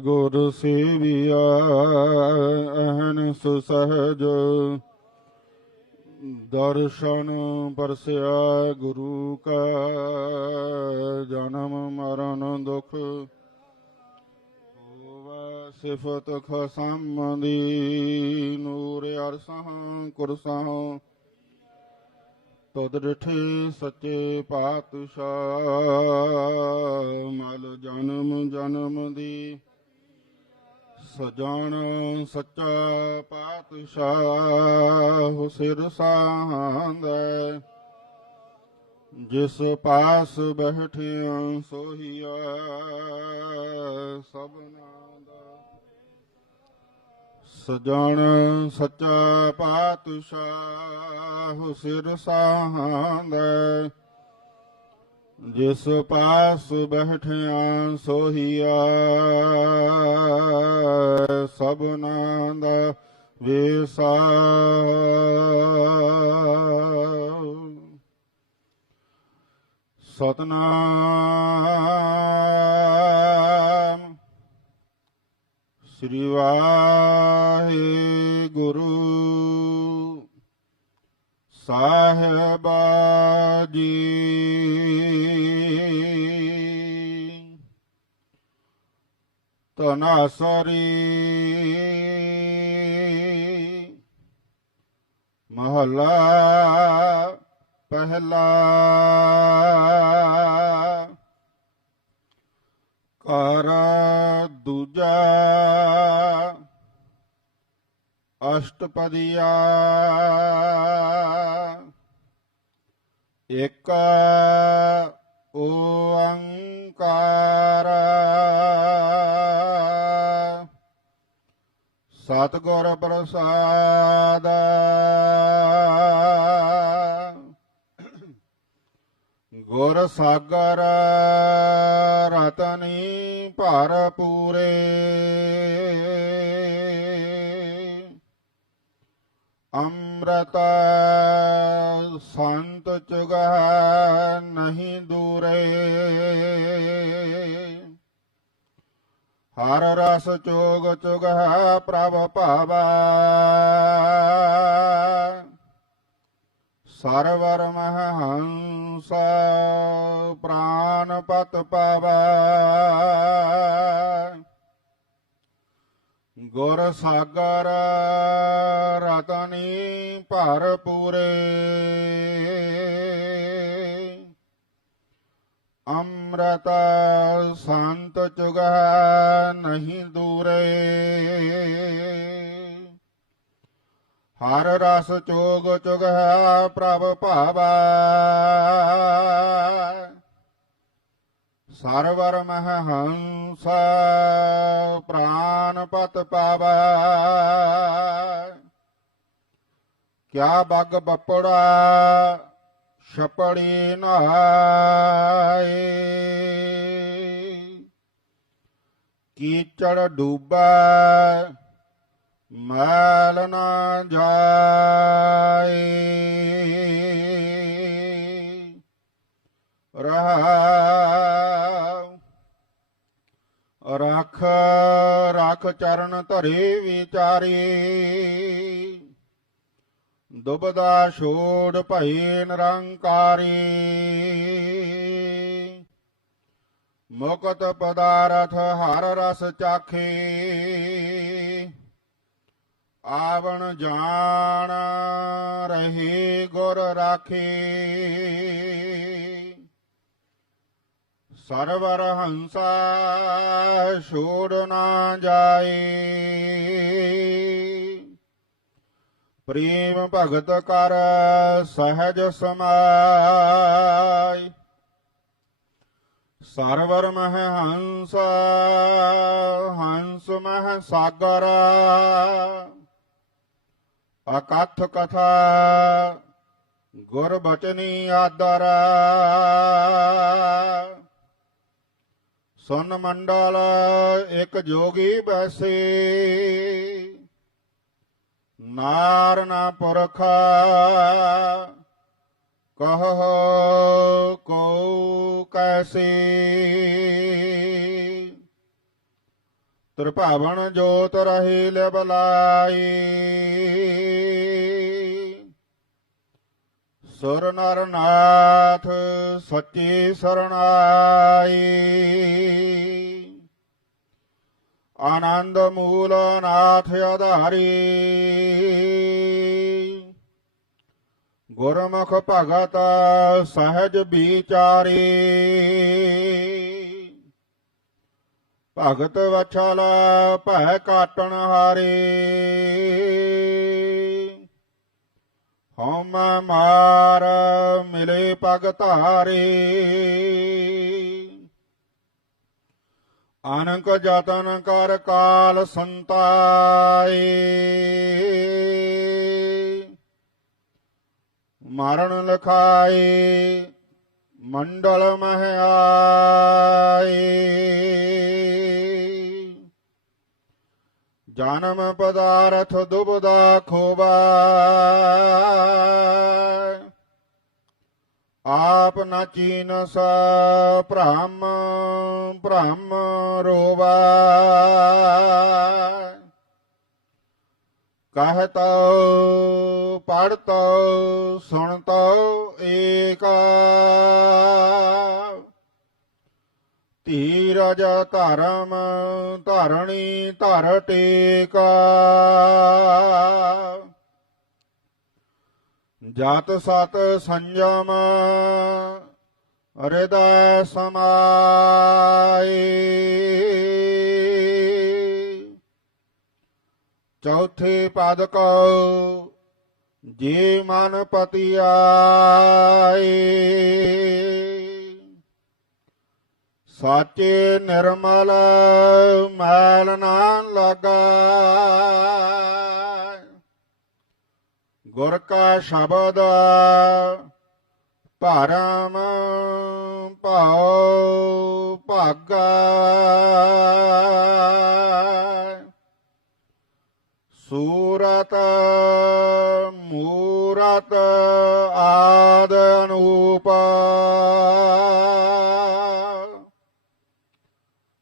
ਗੁਰ ਸੇਵਿਆ, ਅਹਨ ਸੁਸਹਜ। ਦਰਸ਼ਨ ਪਰਸਿਆ ਗੁਰੂ ਕਾ, ਜਨਮ ਮਰਨ ਦੁਖ ਹੋਵਾ, ਸਿਫਤ ਖਸਮ ਦੀ ਨੂਰ ਅਰਸਹਾਂ ਕੁਰਸਾਂ। ਤਦ ਡਿਠੇ ਸੱਚੇ ਪਾਤਸ਼ਾਹ, ਮਲ ਜਨਮ ਜਨਮ ਦੀ ਸਜਾਣ ਸੱਚਾ ਪਾਤਸ਼ਾਹ ਸਿਰ ਸਾਹੰਦਾ ਜਿਸ ਪਾਸ ਬਹਿਠਿਆ ਸੋਹੀਆ ਸਭਨਾ ਦਾ ਸਜਣ ਸੱਚਾ ਪਾਤਸ਼ਾਹ ਸਿਰ ਸਾਹੰਦਾ ਜਿਸ ਪਾਸ ਬਹਿਠਿਆ ਸੋਹੀਆ ਸਭਨਾ ਦਾ ਵੇਸਾ ਸਤਨਾਮ ਸ੍ਰੀ ਵਾਹਿਗੁਰੂ। ਸਾਹਿਬਾ ਜੀ ਤਨਾਸਰੀ ਮਹਲਾ ਪਹਿਲਾ। ਕਰ ਦੂਜਾ। ਅਸ਼ਟਪਦੀਆ। ਇਕ ਓੰਕਾਰ। ਸਤਿਗੁਰ ਪ੍ਰਸਾਦ। ਗੁਰ ਸਾਗਰ ਰਤਨੀ ਭਰ ਪੂਰੇ ਅੰਮ੍ਰਿਤ ਸੰਤ ਚੁਗਹ ਨਹੀਂ ਦੂਰੇ। ਹਰ ਰਸ ਚੋਗ ਚੁਗਹ ਪ੍ਰਭ ਭਾਵਾ। ਸਰਵਰ ਮਹੰਸ ਪ੍ਰਾਨ ਪਤ ਪਾਵਾ। ਗੁਰ ਸਾਗਰ ਰਤਨੀ ਭਰ ਪੂਰੇ ਅੰਮ੍ਰਿਤ ਸੰਤ ਚੁਗਾ ਨਹੀਂ ਦੂਰੇ। ਹਰ ਰਸ ਚੋਗ ਚੁਗਹ ਪ੍ਰਭ ਭਾਵਾ। ਸਰਵਰ ਮਹ ਹੰਸ ਪ੍ਰਾਨ ਪਤ ਪਾਵਾ। ਕਿਆ ਬਗ ਬੱਪੜਾ ਛਪੜੀ ਨਹਾਏ ਕੀਚੜ ਡੂਬਾ, ਮੈਲ ਨਾ ਜਾਏ। ਰਖ ਚਰਨ ਧਰੇ ਵਿਚਾਰੇ। ਦੁਬਦਾ ਛੋੜ ਭਈ ਨਿਰੰਕਾਰੀ। ਮੁਕਤ ਪਦਾਰਥ ਹਰ ਰਸ ਚਾਖੇ। ਆਵਣ ਜਾਣ ਰਹੇ ਗੁਰ ਰਾਖੇ। ਸਰਵਰ ਹੰਸਾ ਛੋੜ ਨਾ ਜਾਏ ਪ੍ਰੇਮ ਭਗਤ ਕਰ ਸਹਿਜ ਸਮਾਈ। ਸਰਵਰ ਮਹ ਹੰਸ ਹੰਸ ਮਹ ਸਾਗਰ। ਅਕਥ ਕਥਾ ਗੁਰ ਬਚਨੀ ਆਦਰ। ਸੁਨ ਮੰਡਲ, ਇੱਕ ਜੋਗੀ ਬੈਸੇ। ਨਾਰ ਨਾ ਪੁਰਖ, ਕਹੋ ਕੋ ਕੈਸੇ। ਤ੍ਰਿਭਾਵਨ ਜੋਤ ਰਹੇ ਲਿਬਲਾਈ ਸੁਰ ਨਰ ਨਾਥ ਸੱਚੀ ਸਰਣਾਈ। ਆਨੰਦ ਮੂਲ ਨਾਥ ਆਧਾਰੀ। ਗੁਰਮੁਖ ਭਗਤ ਸਹਿਜ ਵਿਚਾਰੀ। ਭਗਤ ਵਛਲ ਭੈ ਕਾਟਣ ਹਾਰੇ। ਹਉਮ ਮਾਰ ਮਿਲੇ ਪਗ ਧਾਰੇ। ਅਨੰਕ ਜਤਨ ਕਰ ਕਾਲ ਸੰਤਾਏ। ਮਰਨ ਲਖਾਏ, ਮੰਡਲ ਮਹਿ ਆਏ। ਜਨਮ ਪਦਾਰਥ ਦੁਬਦਾ ਖੋਬਾ ਆਪ ਨ ਚੀਨਸ ਭ੍ਰਮ ਭ੍ਰਮ ਰੋਵਾ। ਕਹਤੋ ਪੜਤੋ ਸੁਣਤੋ ਏਕਾ। ਧੀਰਜ ਧਰਮ ਧਰਣੀ ਧਰ ਟੇਕਾ। ਜਤ ਸਤ ਸੰਜਮ ਹਿਰਦੈ ਸਮਾਏ। ਚੌਥੇ ਪਦ ਕੋ ਜੇ ਮਨ ਪਤੀ ਸਾਚੇ ਨਿਰਮਲ ਮੈਲ ਨਾ ਲਗਾ। ਗੁਰ ਕਾ ਸ਼ਬਦ ਭਰਮ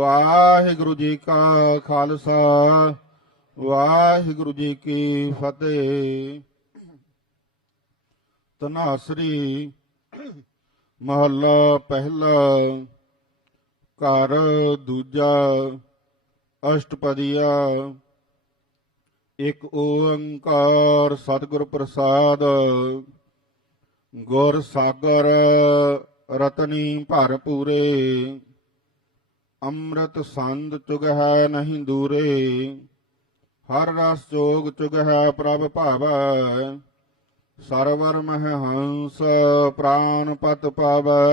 ਵਾਹਿਗੁਰੂ ਜੀ ਕਾ ਖਾਲਸਾ, ਵਾਹਿਗੁਰੂ ਜੀ ਕੀ ਫਤਿਹ। ਤਨਾਸਰੀ ਮਹੱਲਾ ਪਹਿਲਾ, ਘਰ ਦੂਜਾ, ਅਸ਼ਟਪਦੀਆ। ਇੱਕ ਓੰਕਾਰ ਸਤਿਗੁਰ ਪ੍ਰਸਾਦ, ਗੁਰ ਸਾਗਰ ਰਤਨੀ ਭਰ ਪੂਰੇ ਅੰਮ੍ਰਿਤ ਸੰਦ ਚੁਗ ਹੈ ਨਹੀਂ ਦੂਰੇ, ਹਰ ਰਸ ਜੋਗ ਚੁਗ ਹੈ ਪ੍ਰਭ ਭਾਵੈ। ਸਰਵਰ ਮਹਿ ਹੰਸ ਪ੍ਰਾਨ ਪਤ ਪਾਵੈ।